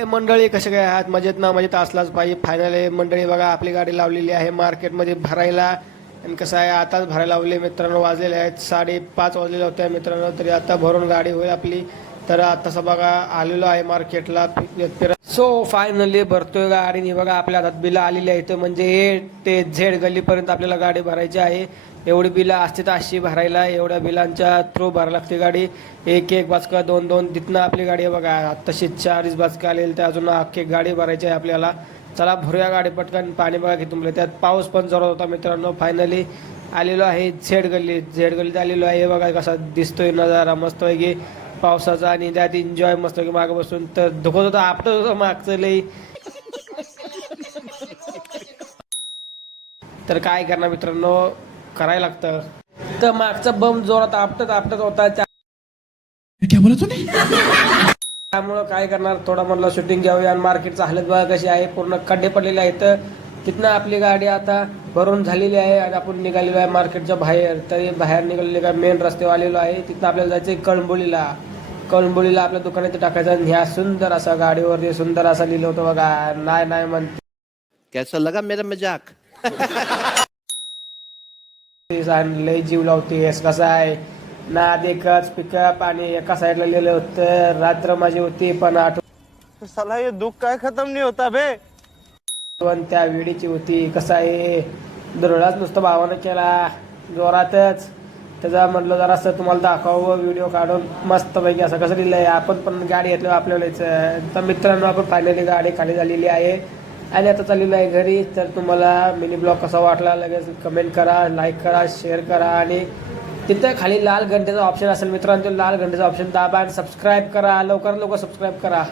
हे मंडळी कसे काय आहात? मजेत ना? मजेत असलाच पाहिजे. फायनल हे मंडळी बघा आपली गाडी लावलेली आहे. मार्केटमध्ये भरायला. आणि कसं आहे आताच भरायला लावले मित्रांनो. वाजलेले आहेत साडेपाच वाजलेले होते मित्रांनो. तरी आता भरून गाडी होईल आपली. तर तसं बघा आलेलो आहे मार्केटला. सो फायनली भरतोय गाडी. आणि बघा आपल्या हातात बिलं आलेली आहेत म्हणजे हे ते झेड गल्लीपर्यंत आपल्याला गाडी भरायची आहे. एवढी बिलं असते तर अशी भरायला एवढ्या बिलांच्या थ्रू भरायला लागते गाडी. एक एक बाजका दोन दोन तिथनं आपली गाडी बघा. तशी चाळीस बाजका आलेली तर अजून अख्खी गाडी भरायची आहे आपल्याला. चला भरूया गाडी पटकन. पाणी बघा की तुमले. त्यात पाऊस पण जोरात होता मित्रांनो. फायनली आलेलो आहे झेड गल्ली. झेड गल्लीत आलेलो आहे. बघा कसा दिसतोय नजारा मस्त की पावसाचा आणि त्यात एन्जॉय मस्त की मागं बसून. तर दुखत होतं आपटत होतं मागचं लई. तर काय करणार मित्रांनो? करायला लागतं. तर मागचा बम जोरात आपटत आपटत होता. त्यामुळं काय करणार? थोडं म्हणलं शूटिंग घ्यावं आणि मार्केटचा हालत बघा कशी आहे. पूर्ण खड्डे पडलेले आहेत. तिथनं आपली गाडी आता भरून झालेली आहे. आणि आपण निघालेलो आहे मार्केटच्या बाहेर. तरी बाहेर निघालेले का मेन रस्त्यावर आलेलो आहे. तिथनं आपल्याला जायचं आहे कळंबोलीला. कळंबोलीला आपल्या दुकानात टाकायचं आणि ह्या सुंदर असा गाडीवरती सुंदर असा लिहिलं होतं बघा. नाही नाही म्हणते. कैसा लगा मेरा मजाक? लय जीव लावतेस कसं आहे? ना एकच पिकअप आणि एका साईडला लिहिलं होतं रात्र माझी होती पण आठवण साला ये दुख काय खत्म नहीं होता बे. त्या वेळीची होती. कसं आहे दरोडाच नुसतं भावानं केला जोरातच. त्याचा म्हटलं जरा असं तुम्हाला दाखवावं व्हिडिओ काढून. मस्तपैकी असं कसं लिहिलंय आपण पण गाडी घेतली आपल्याला तर मित्रांनो आपण फायनली गाडी खाली झालेली आहे. आणि आता चाललेलो आहे घरी. तर तुम्हाला मिनी ब्लॉग कसा वाटला लगेच कमेंट करा लाईक करा शेअर करा. आणि तिथं खाली लाल घंटेचा ऑप्शन असेल मित्रांनो लाल घंटेचा ऑप्शन दाबा आणि सबस्क्राईब करा. लवकर लवकर सबस्क्राईब करा.